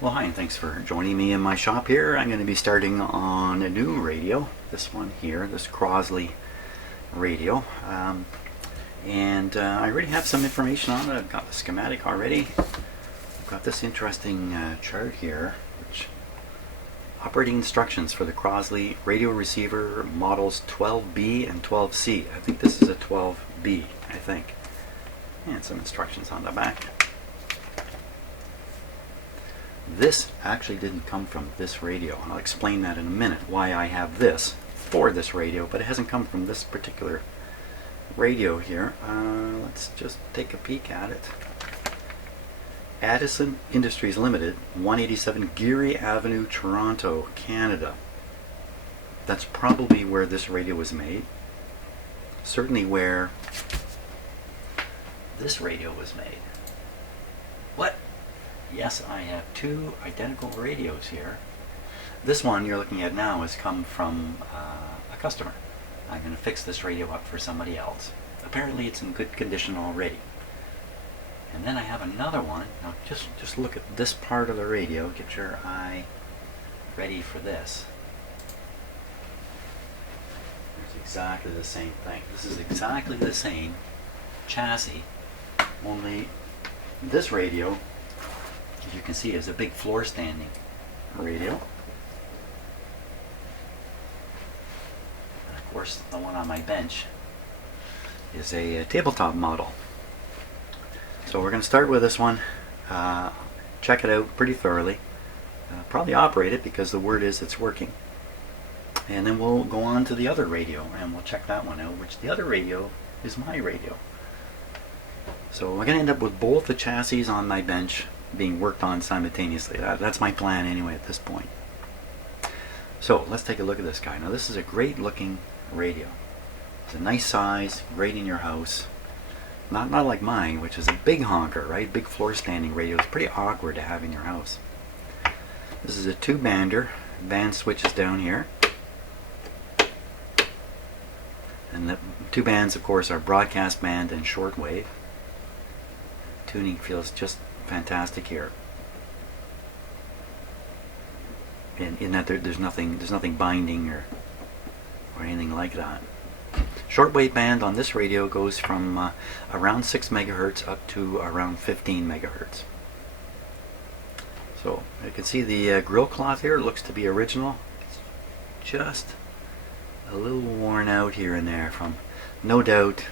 Well, hi, and thanks for joining me in my shop here. I'm going to be starting on a new radio, this one here, this Crosley radio. I already have some information on it. I've got the schematic already. I've got this interesting chart here, which operating instructions for the Crosley radio receiver models 12B and 12C. I think this is a 12B, I think. And some instructions on the back. This actually didn't come from this radio, and I'll explain that in a minute, why I have this for this radio, but it hasn't come from this particular radio here. Let's just take a peek at it. Addison Industries Limited, 187 Geary Avenue, Toronto, Canada. That's probably where this radio was made. Certainly where this radio was made. What? Yes, I have two identical radios here. This one you're looking at now has come from a customer. I'm going to fix this radio up for somebody else. Apparently it's in good condition already. And then I have another one. Now just look at this part of the radio. Get your eye ready for this. There's exactly the same thing. This is exactly the same chassis, only this radio, as you can see, is a big floor standing radio. And of course the one on my bench is a tabletop model. So we're going to start with this one, check it out pretty thoroughly, probably operate it because the word is it's working. And then we'll go on to the other radio and we'll check that one out, which the other radio is my radio. So we're going to end up with both the chassis on my bench being worked on simultaneously. That's my plan anyway at this point. So let's take a look at this guy. Now this is a great looking radio. It's a nice size, great in your house. Not like mine, which is a big honker, right? Big floor standing radio. It's pretty awkward to have in your house. This is a two-bander. Band switches down here. And the two bands, of course, are broadcast band and shortwave. Tuning feels just fantastic here. In that there's nothing binding or anything like that. Shortwave band on this radio goes from around 6 megahertz up to around 15 megahertz. So you can see the grill cloth here looks to be original. It's just a little worn out here and there from, no doubt,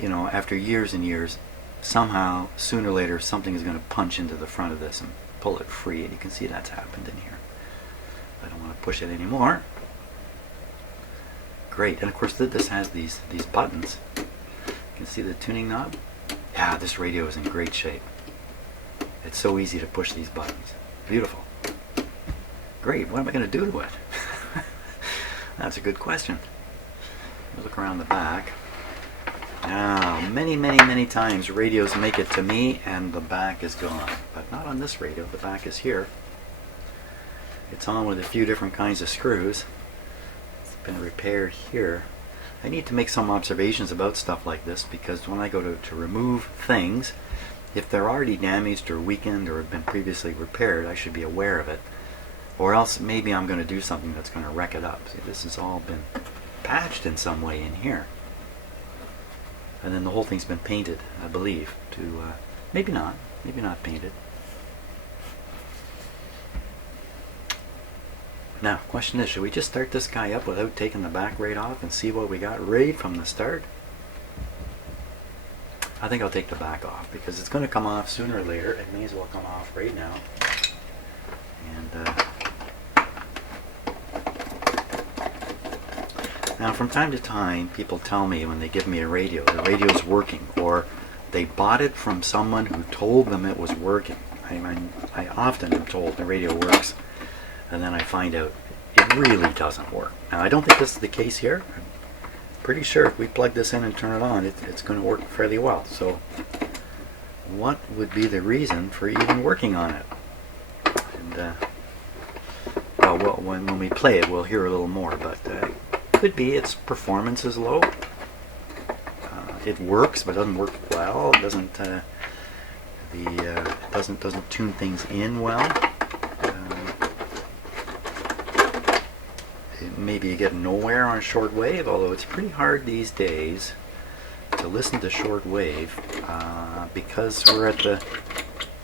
you know, after years and years, somehow, sooner or later, something is going to punch into the front of this and pull it free, and you can see that's happened in here. I don't want to push it anymore. Great, and of course this has these buttons. You can see the tuning knob. Yeah, this radio is in great shape. It's so easy to push these buttons. Beautiful. Great, what am I going to do to it? That's a good question. Look around the back. Now, many times radios make it to me and the back is gone. But not on this radio, the back is here. It's on with a few different kinds of screws. Been repaired here. I need to make some observations about stuff like this because when I go to remove things, if they're already damaged or weakened or have been previously repaired, I should be aware of it, or else maybe I'm going to do something that's going to wreck it up. See, this has all been patched in some way in here, and then the whole thing's been painted, I believe, to maybe not painted. Now, question is, should we just start this guy up without taking the back right off and see what we got right from the start? I think I'll take the back off because it's going to come off sooner or later. It may as well come off right now. And now, from time to time, people tell me when they give me a radio, the radio's working, or they bought it from someone who told them it was working. I often am told the radio works, and then I find out it really doesn't work. Now, I don't think this is the case here. I'm pretty sure if we plug this in and turn it on, it's going to work fairly well. So what would be the reason for even working on it? And well, when we play it, we'll hear a little more, but could be its performance is low. It works, but doesn't work well. It doesn't doesn't tune things in well. maybe you get nowhere on shortwave, although it's pretty hard these days to listen to shortwave because we're at the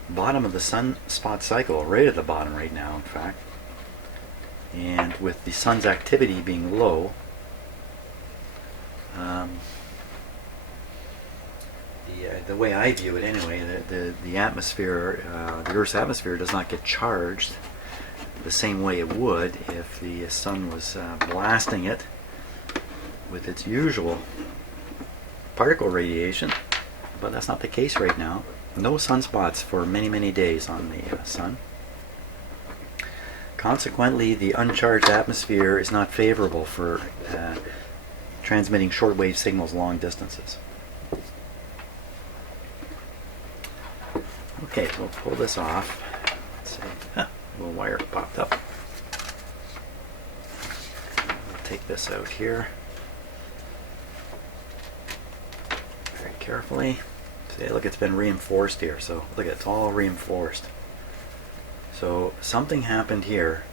bottom of the sunspot cycle, right at the bottom right now, in fact. And with the sun's activity being low, the way I view it anyway, the atmosphere, the Earth's atmosphere does not get charged the same way it would if the sun was blasting it with its usual particle radiation, but that's not the case right now. No sunspots for many, many days on the sun. Consequently, the uncharged atmosphere is not favorable for transmitting shortwave signals long distances. Okay, we'll pull this off. Let's see. A little wire popped up. We'll take this out here very carefully. See, look, it's been reinforced here. So look, it's all reinforced. So something happened here.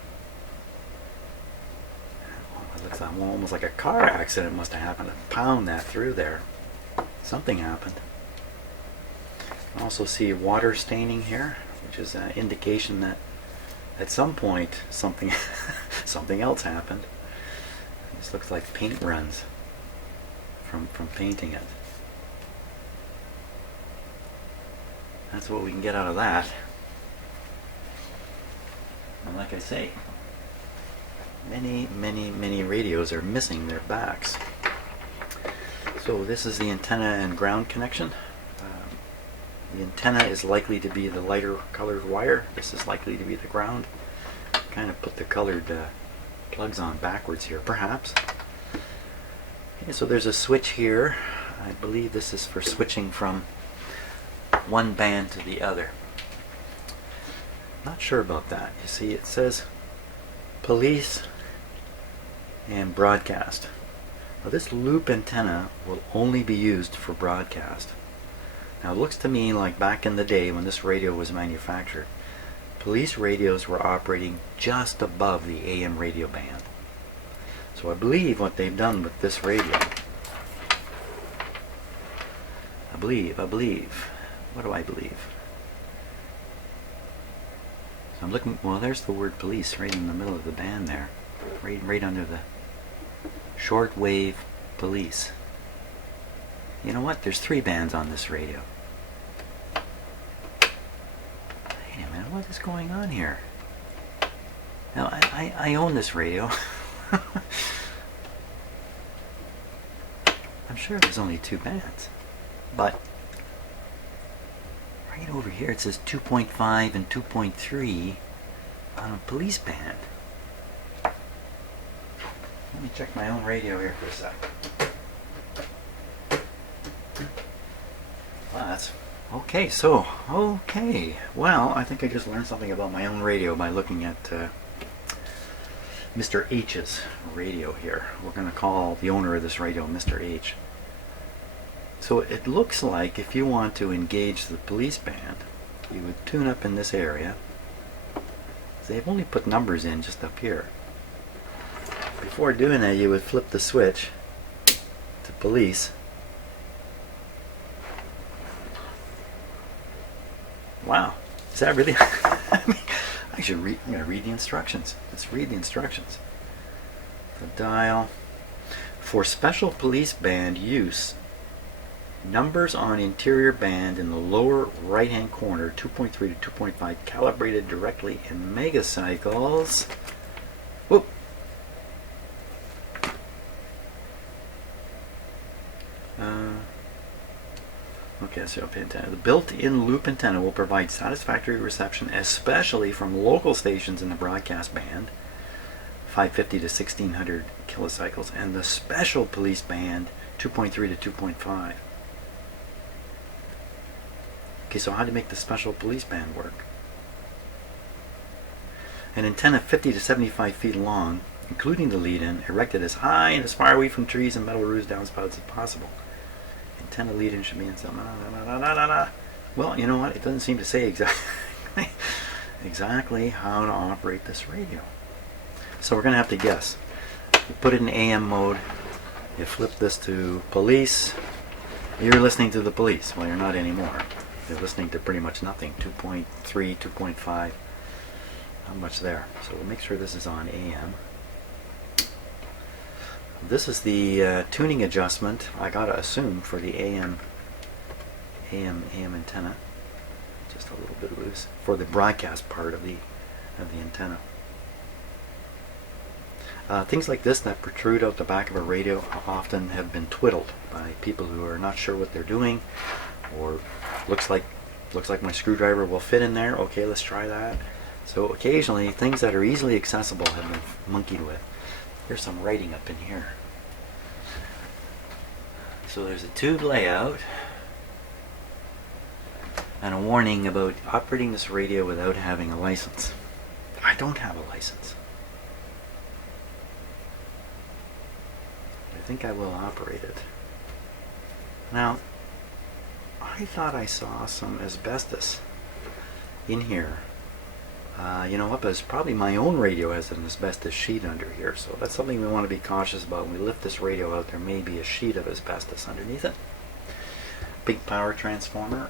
It looks almost like a car accident must have happened to pound that through there. Something happened. Also see water staining here, which is an indication that at some point something something else happened. This looks like paint runs from painting it. That's what we can get out of that. And like I say, many radios are missing their backs. So this is the antenna and ground connection. The antenna is likely to be the lighter colored wire. This is likely to be the ground. Kind of put the colored plugs on backwards here, perhaps. Okay, so there's a switch here. I believe this is for switching from one band to the other. Not sure about that. You see, it says police and broadcast. Now this loop antenna will only be used for broadcast. Now it looks to me like back in the day when this radio was manufactured, police radios were operating just above the AM radio band. So I believe what they've done with this radio, I believe, what do I believe? So I'm looking, well, there's the word police right in the middle of the band there, right under the shortwave police. You know what? There's 3 bands on this radio. Wait a minute, what is going on here? Now, I own this radio. I'm sure there's only 2 bands. But right over here it says 2.5 and 2.3 on a police band. Let me check my own radio here for a sec. Well, that's okay. So, well, I think I just learned something about my own radio by looking at Mr. H's radio here. We're going to call the owner of this radio Mr. H. So it looks like if you want to engage the police band, you would tune up in this area. They've only put numbers in just up here. Before doing that, you would flip the switch to police. Wow, is that really? I'm going to read the instructions. Let's read the instructions. The dial. For special police band use, numbers on interior band in the lower right hand corner, 2.3 to 2.5, calibrated directly in megacycles. Whoop. Okay, so antenna. The built-in loop antenna will provide satisfactory reception, especially from local stations in the broadcast band, 550 to 1600 kilocycles, and the special police band, 2.3 to 2.5. Okay, so how do you make the special police band work? An antenna 50 to 75 feet long, including the lead-in, erected as high and as far away from trees and metal roofs downspouts as possible. Antenna lead-in should be in some... Well, you know what? It doesn't seem to say exactly how to operate this radio. So we're going to have to guess. You put it in AM mode, you flip this to police, you're listening to the police. Well, you're not anymore. You're listening to pretty much nothing. 2.3, 2.5, not much there. So we'll make sure this is on AM. This is the tuning adjustment, I gotta assume, for the AM antenna. Just a little bit loose for the broadcast part of the antenna. Things like this that protrude out the back of a radio often have been twiddled by people who are not sure what they're doing, or looks like my screwdriver will fit in there. Okay, let's try that. So occasionally things that are easily accessible have been monkeyed with. Here's some writing up in here. So there's a tube layout and a warning about operating this radio without having a license. I don't have a license. I think I will operate it. Now, I thought I saw some asbestos in here. You know what, but it's probably my own radio has an asbestos sheet under here, so that's something we want to be cautious about. When we lift this radio out, there may be a sheet of asbestos underneath it. Big power transformer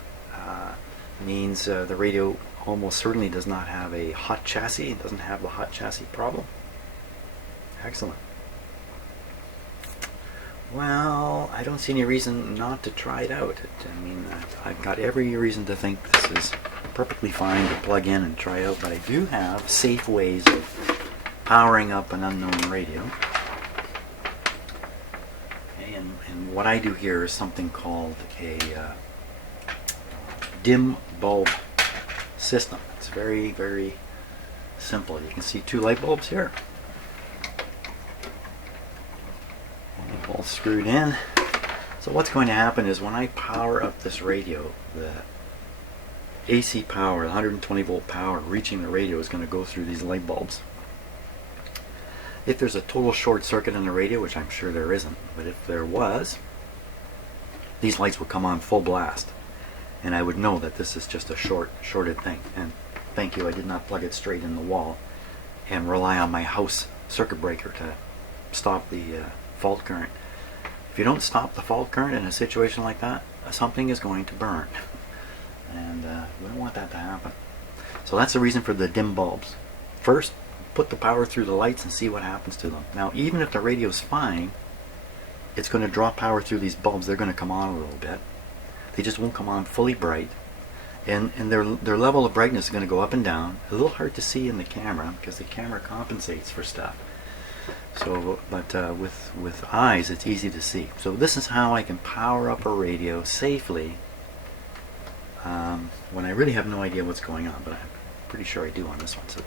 means the radio almost certainly does not have a hot chassis. It doesn't have the hot chassis problem. Excellent. Well, I don't see any reason not to try it out. I mean, I've got every reason to think this is perfectly fine to plug in and try out, but I do have safe ways of powering up an unknown radio. Okay, and what I do here is something called a dim bulb system. It's very, very simple. You can see two light bulbs here. All screwed in. So what's going to happen is when I power up this radio, the AC power, 120 volt power reaching the radio is going to go through these light bulbs. If there's a total short circuit in the radio, which I'm sure there isn't, but if there was, these lights would come on full blast, and I would know that this is just a shorted thing. And thank you, I did not plug it straight in the wall and rely on my house circuit breaker to stop the fault current. If you don't stop the fault current in a situation like that, something is going to burn, and we don't want that to happen. So that's the reason for the dim bulbs. First, put the power through the lights and see what happens to them. Now, even if the radio's fine, it's going to draw power through these bulbs. They're going to come on a little bit. They just won't come on fully bright, and their level of brightness is going to go up and down. A little hard to see in the camera because the camera compensates for stuff. So, but with eyes, it's easy to see. So this is how I can power up a radio safely when I really have no idea what's going on, but I'm pretty sure I do on this one. So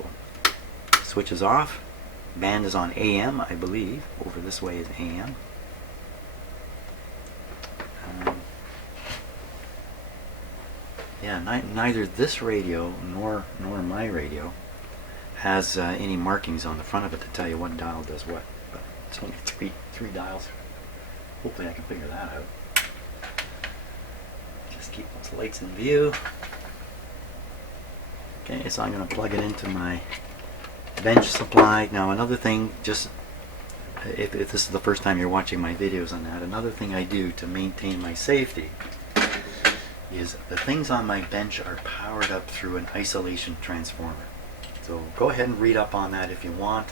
switch is off. Band is on AM, I believe. Over this way is AM. Yeah, neither this radio nor my radio has any markings on the front of it to tell you what dial does what. But it's only three dials. Hopefully I can figure that out. Just keep those lights in view. Okay, so I'm going to plug it into my bench supply. Now another thing, just if this is the first time you're watching my videos on that, another thing I do to maintain my safety is the things on my bench are powered up through an isolation transformer. So go ahead and read up on that if you want.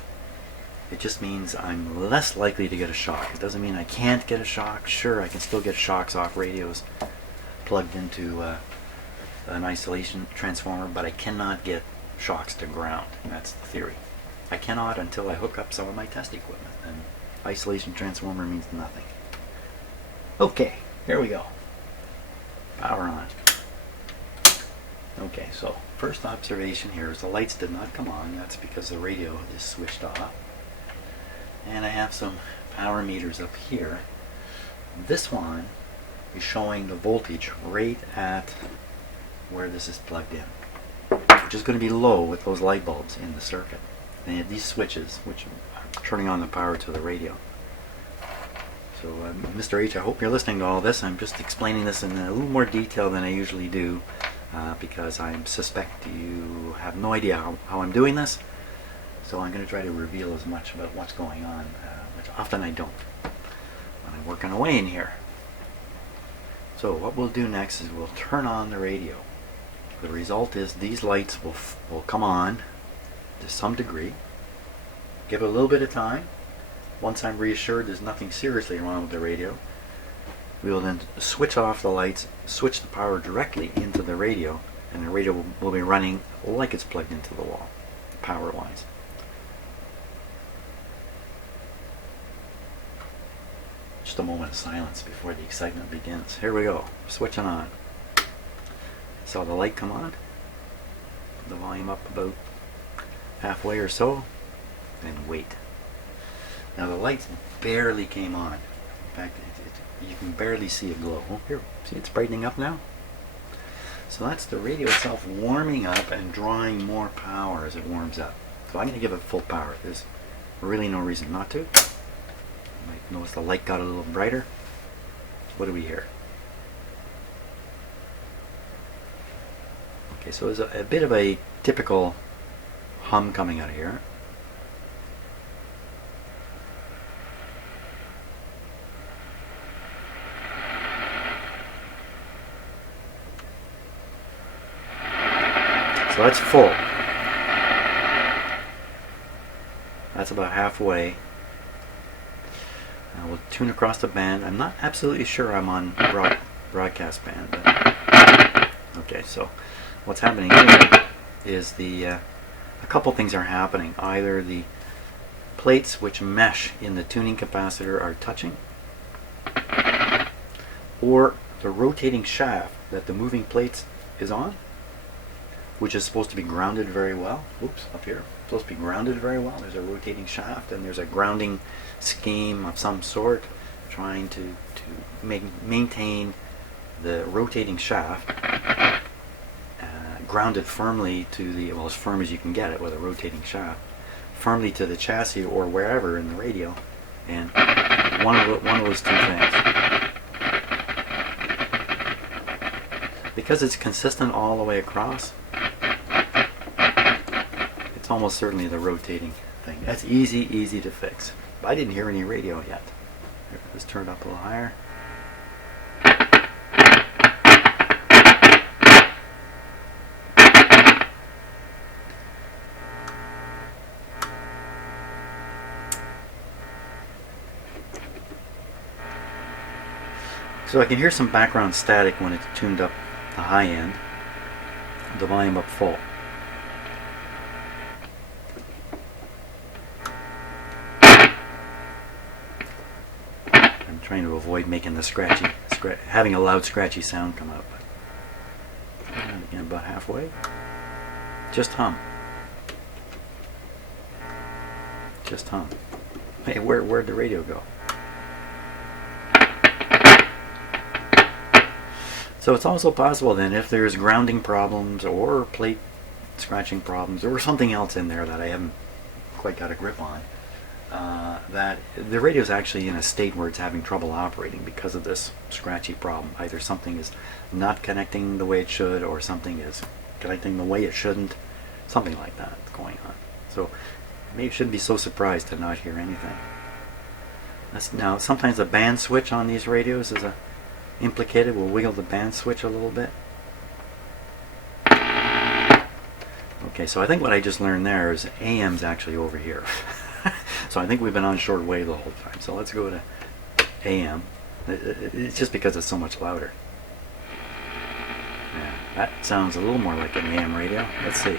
It just means I'm less likely to get a shock. It doesn't mean I can't get a shock. Sure, I can still get shocks off radios plugged into an isolation transformer, but I cannot get shocks to ground. That's the theory. I cannot until I hook up some of my test equipment, and isolation transformer means nothing. Okay, here we go. Power on. Okay, so first observation here is the lights did not come on. That's because the radio is switched off. And I have some power meters up here. This one is showing the voltage right at where this is plugged in, which is going to be low with those light bulbs in the circuit. And you have these switches, which are turning on the power to the radio. So Mr. H, I hope you're listening to all this. I'm just explaining this in a little more detail than I usually do because I suspect you have no idea how I'm doing this. So I'm going to try to reveal as much about what's going on Often I don't when I'm working away in here. So what we'll do next is we'll turn on the radio. The result is these lights will come on to some degree. Give it a little bit of time. Once I'm reassured there's nothing seriously wrong with the radio, we will then switch off the lights, switch the power directly into the radio, and the radio will be running like it's plugged into the wall, power-wise. Just a moment of silence before the excitement begins. Here we go, switching on. Saw the light come on, put the volume up about halfway or so, and wait. Now the lights barely came on. In fact, you can barely see a glow. Oh, here, see it's brightening up now? So that's the radio itself warming up and drawing more power as it warms up. So I'm going to give it full power. There's really no reason not to. You might notice the light got a little brighter. What do we hear? Okay, so there's a bit of a typical hum coming out of here. So that's full. That's about halfway. Now we'll tune across the band. I'm not absolutely sure I'm on broadcast band. But okay, so what's happening here is a couple things are happening. Either the plates which mesh in the tuning capacitor are touching, or the rotating shaft that the moving plates is on, which is supposed to be grounded very well. Oops, up here. Supposed to be grounded very well. There's a rotating shaft and there's a grounding scheme of some sort trying to maintain the rotating shaft grounded firmly to the, well, as firm as you can get it with a rotating shaft, firmly to the chassis or wherever in the radio. And one of those two things. Because it's consistent all the way across, it's almost certainly the rotating thing. That's easy to fix. But I didn't hear any radio yet. Let's turn it up a little higher. So I can hear some background static when it's tuned up the high end, the volume up full. I'm trying to avoid making the having a loud scratchy sound come up. And again, about halfway. Just hum. Just hum. Hey, where'd the radio go? So it's also possible then, if there's grounding problems or plate scratching problems or something else in there that I haven't quite got a grip on, that the radio is actually in a state where it's having trouble operating because of this scratchy problem. Either something is not connecting the way it should, or something is connecting the way it shouldn't. Something like that is going on. So maybe you shouldn't be so surprised to not hear anything. Now, sometimes the band switch on these radios is implicated. We'll wiggle the band switch a little bit. Okay, so I think what I just learned there is AM's actually over here. So I think we've been on short wave the whole time. So let's go to AM. It's just because it's so much louder. Yeah, that sounds a little more like an AM radio. Let's see.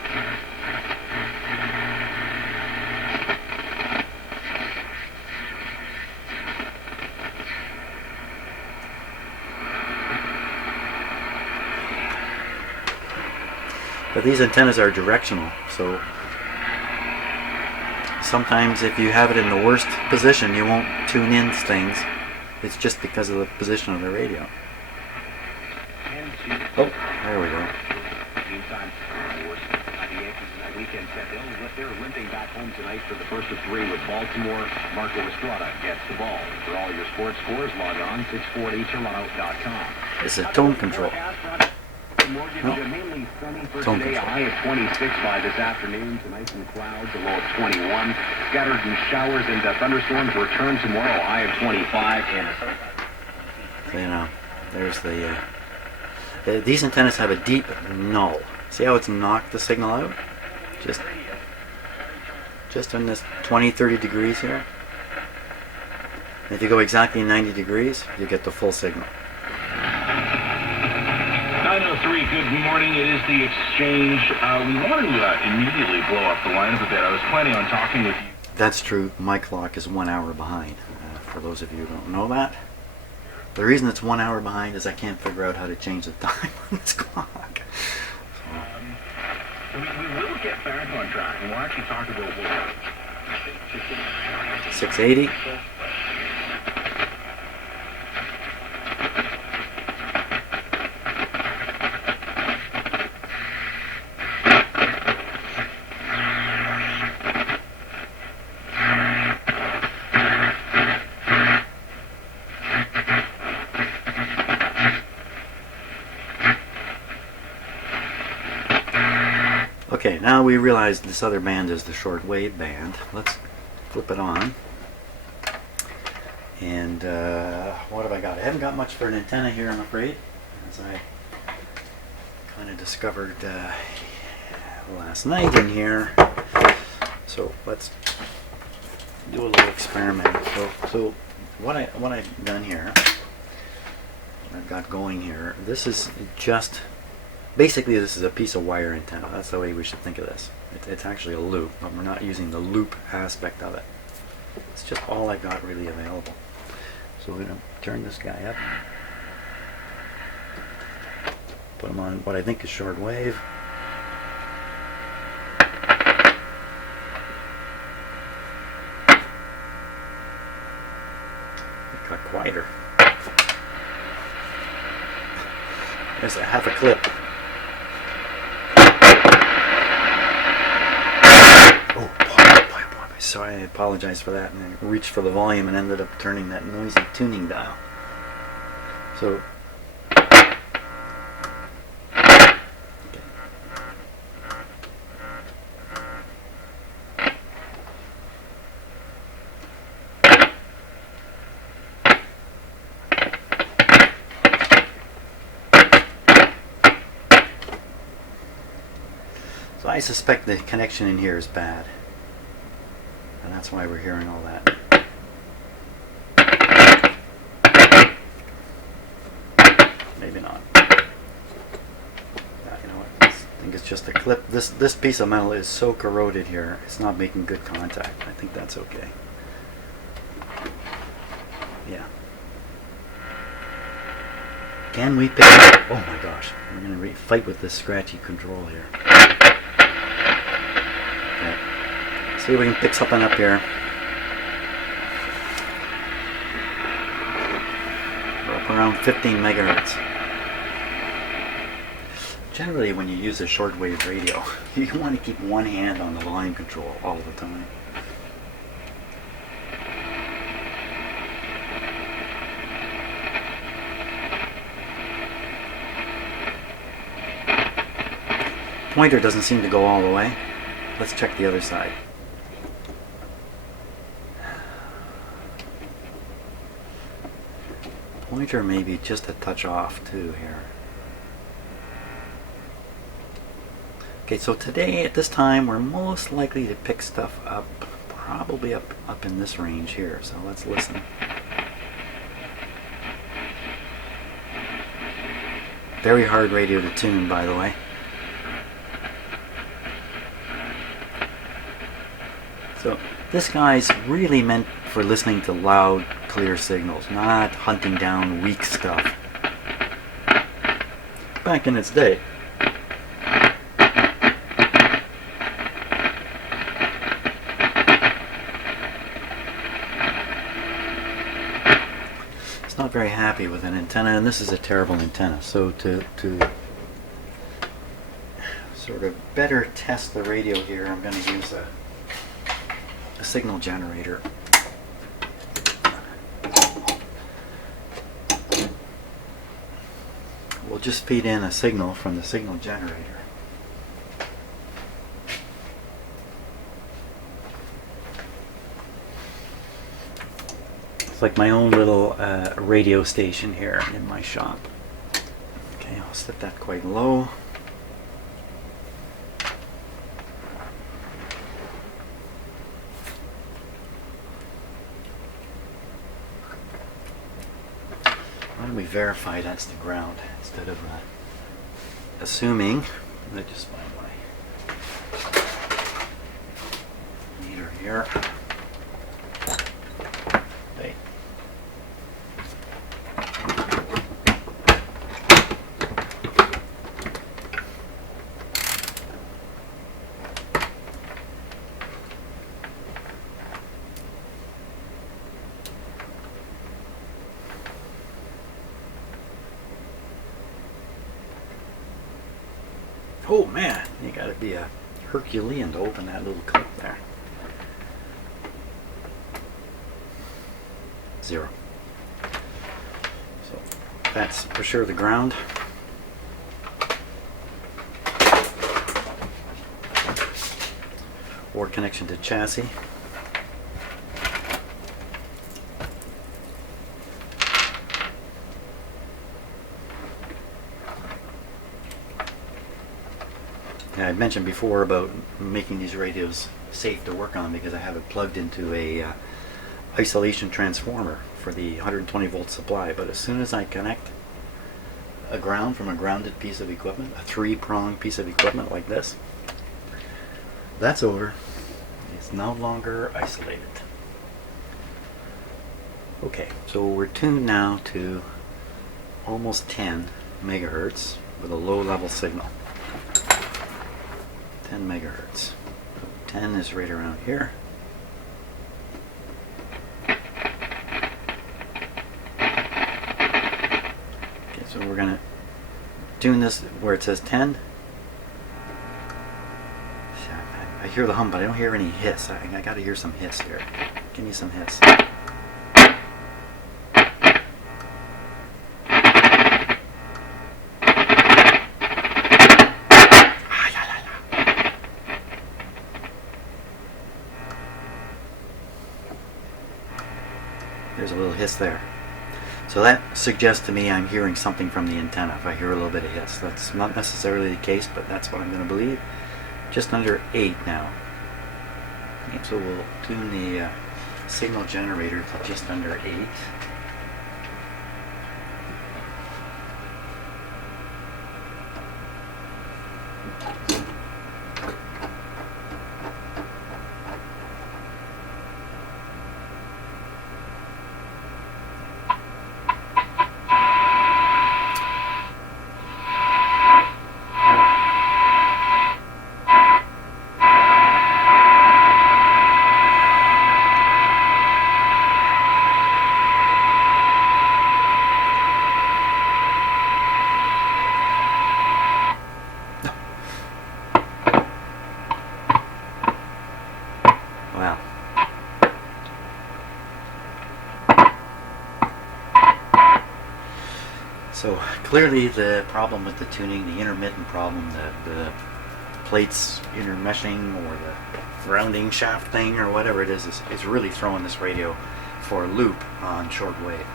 But these antennas are directional, so sometimes if you have it in the worst position, you won't tune in things. It's just because of the position of the radio. Oh, there we go. They're limping back home tonight for the first of three with Baltimore. Marco Estrada gets the ball. For all your sports scores, log on 640toronto.com. It's a tone control. Morgan, No. mainly sunny for Tone today. A control. high of 26 by this afternoon. Tonight some clouds, a low of 21. Scattered showers and thunderstorms return tomorrow. A high of 25. And So, you know, there's these antennas have a deep null. See how it's knocked the signal out? Just in this 20-30 degrees here. And if you go exactly 90 degrees, you get the full signal. 903, good morning. It is the exchange. We want to immediately blow up the lineup a bit. I was planning on talking with you. That's true. My clock is 1 hour behind. For those of you who don't know that. The reason it's 1 hour behind is I can't figure out how to change the time on this clock. We will get back on track, and we'll actually talk about what 680. Okay, now we realize this other band is the shortwave band. Let's flip it on. And what have I got? I haven't got much for an antenna here, I'm afraid, as I kind of discovered last night in here. So let's do a little experiment. So what I've done here, I've got going here. This is just. Basically, this is a piece of wire antenna. That's the way we should think of this. It's actually a loop, but we're not using the loop aspect of it. It's just all I've got really available. So we're going to turn this guy up. Put him on what I think is shortwave. It got quieter. There's a half a clip. Sorry, I apologize for that, and I reached for the volume and ended up turning that noisy tuning dial. So, so I suspect the connection in here is bad. And that's why we're hearing all that. Maybe not. Yeah, you know what? I think it's just a clip. This piece of metal is so corroded here, it's not making good contact. I think that's okay. Yeah. Can we pick up? Oh my gosh. We're going to fight with this scratchy control here. Okay. See if we can pick something up here. We're up around 15 megahertz. Generally, when you use a shortwave radio, you want to keep one hand on the volume control all the time. Pointer doesn't seem to go all the way. Let's check the other side. Pointer may be just a touch off too here. Okay, so today at this time we're most likely to pick stuff up, probably up in this range here. So let's listen. Very hard radio to tune, by the way. So this guy's really meant for listening to loud, clear signals, not hunting down weak stuff. Back in its day. It's not very happy with an antenna, and this is a terrible antenna. So to sort of better test the radio here, I'm going to use a signal generator. we'll just feed in a signal from the signal generator. It's like my own little radio station here in my shop. Okay, I'll set that quite low. Why don't we verify that's the ground instead of assuming. I just find my meter here. Okay. Oh man, you gotta be a Herculean to open that little clip there. 0. So that's for sure the ground. Board connection to chassis. I mentioned before about making these radios safe to work on because I have it plugged into a isolation transformer for the 120 volt supply, but as soon as I connect a ground from a grounded piece of equipment, a 3-prong piece of equipment like this, that's over. It's no longer isolated. Okay, so we're tuned now to almost 10 megahertz with a low level signal. 10 megahertz. 10 is right around here. Okay, so we're going to tune this where it says 10. I hear the hum, but I don't hear any hiss. I got to hear some hiss here. Give me some hiss. There's a little hiss there. So that suggests to me I'm hearing something from the antenna. If I hear a little bit of hiss, that's not necessarily the case, but that's what I'm going to believe. Just under 8 now. Okay, so we'll tune the signal generator to just under 8. Wow. So clearly the problem with the tuning, the intermittent problem, the plates intermeshing or the rounding shaft thing or whatever it is really throwing this radio for a loop on shortwave.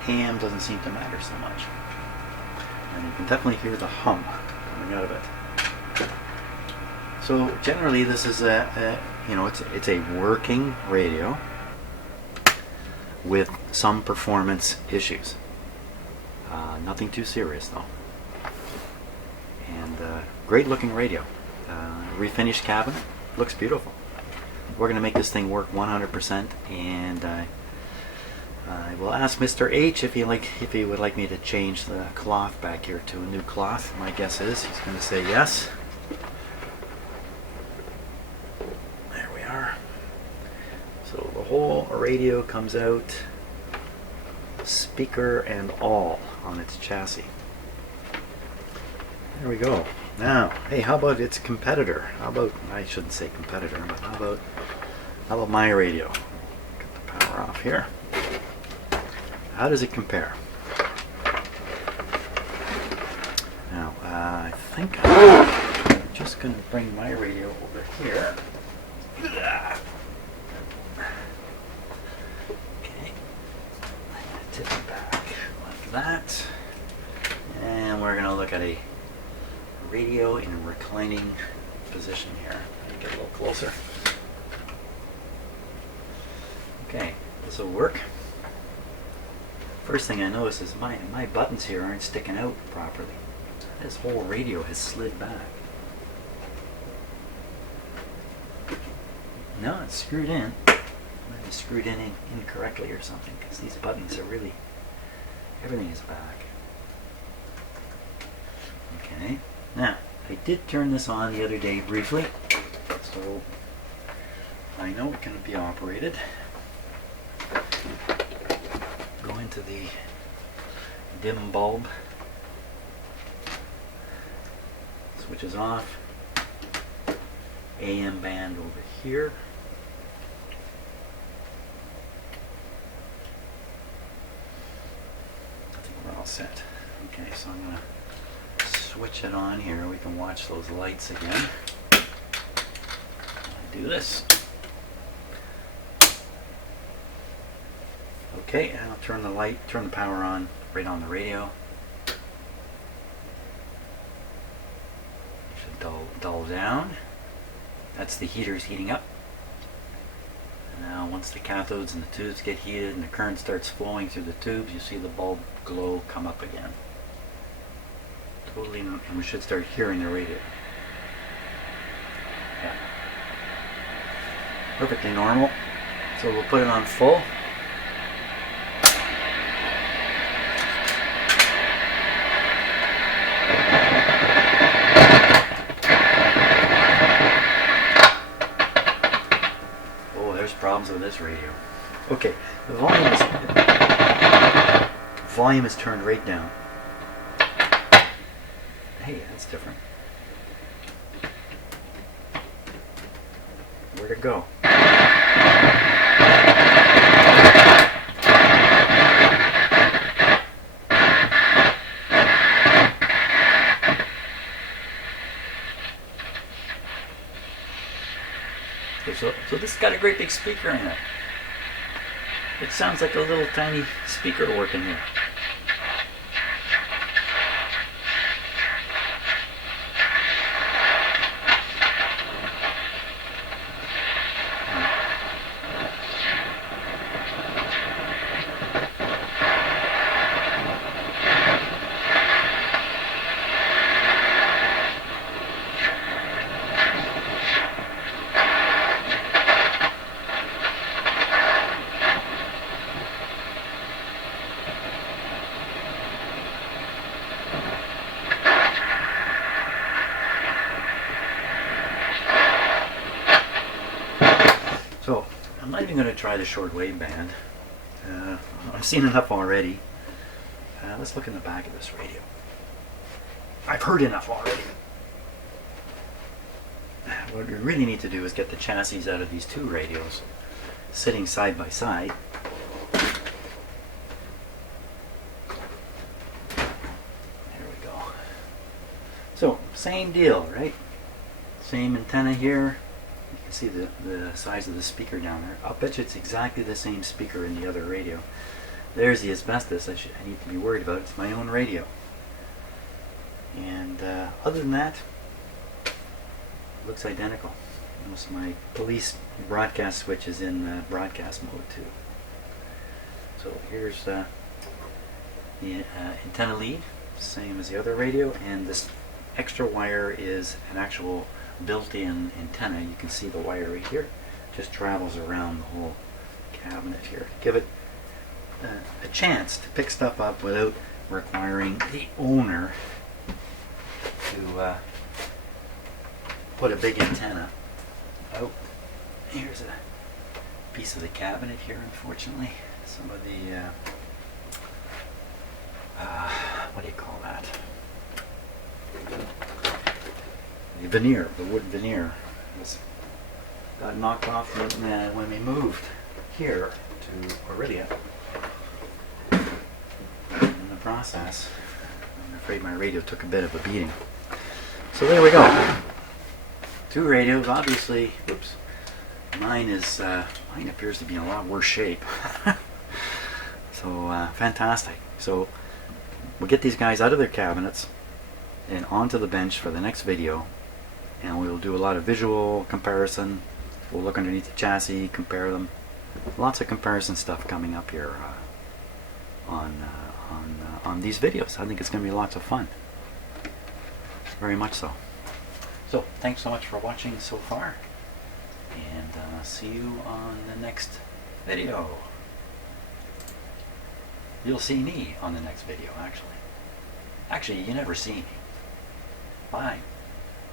Ham doesn't seem to matter so much. And you can definitely hear the hum coming out of it. So generally this is it's a working radio with some performance issues. Nothing too serious though. And great looking radio. Refinished cabinet, looks beautiful. We're going to make this thing work 100%, and I will ask Mr. H if he would like me to change the cloth back here to a new cloth. My guess is he's going to say yes. There we are. So the whole radio comes out, speaker and all, on its chassis. There we go. Now, hey, how about its competitor? I shouldn't say competitor, but how about my radio? Get the power off here. How does it compare? I think I'm just going to bring my radio over here. Okay, tip it back like that. And we're going to look at a radio in a reclining position here. Get a little closer. Okay, this will work. First thing I notice is my buttons here aren't sticking out properly. This whole radio has slid back. No, it's screwed in. Might be screwed in incorrectly or something, because these buttons are really, everything is back. Okay, now I did turn this on the other day briefly, so I know it can be operated. Go into the dim bulb, switch is off, AM band over here. I think we're all set. Okay, so I'm going to switch it on here. We can watch those lights again. Do this. Okay, and I'll turn the power on right on the radio. Should dull down. That's the heaters heating up. Now once the cathodes and the tubes get heated and the current starts flowing through the tubes, you see the bulb glow come up again. Totally, and we should start hearing the radio. Yeah. Perfectly normal. So we'll put it on full. Problems with this radio. Okay, the volume is turned right down. Hey, that's different. Where'd it go? So this has got a great big speaker in it. It sounds like a little tiny speaker working here. So, I'm not even going to try the shortwave band. I've seen enough already. Let's look in the back of this radio. I've heard enough already. What we really need to do is get the chassis out of these two radios, sitting side by side. There we go. So, same deal, right? Same antenna here. You can see the size of the speaker down there. I'll bet you it's exactly the same speaker in the other radio. There's the asbestos I need to be worried about. It's my own radio. And other than that, it looks identical. Most of my police broadcast switch is in broadcast mode too. So here's the antenna lead, same as the other radio, and this extra wire is an actual built-in antenna. You can see the wire right here. Just travels around the whole cabinet here. Give it a chance to pick stuff up without requiring the owner to put a big antenna out. Here's a piece of the cabinet here, unfortunately. Some of the what do you call that? The veneer, the wood veneer, got knocked off when we moved here to Aurelia. In the process, afraid my radio took a bit of a beating. So there we go. 2 radios, obviously. Whoops. Mine appears to be in a lot worse shape. So fantastic. So we'll get these guys out of their cabinets and onto the bench for the next video, and we'll do a lot of visual comparison. We'll look underneath the chassis, compare them. Lots of comparison stuff coming up here on these videos. I think it's going to be lots of fun. Very much so. So thanks so much for watching so far, and see you on the next video. You'll see me on the next video, actually. Actually, you never see me. Bye.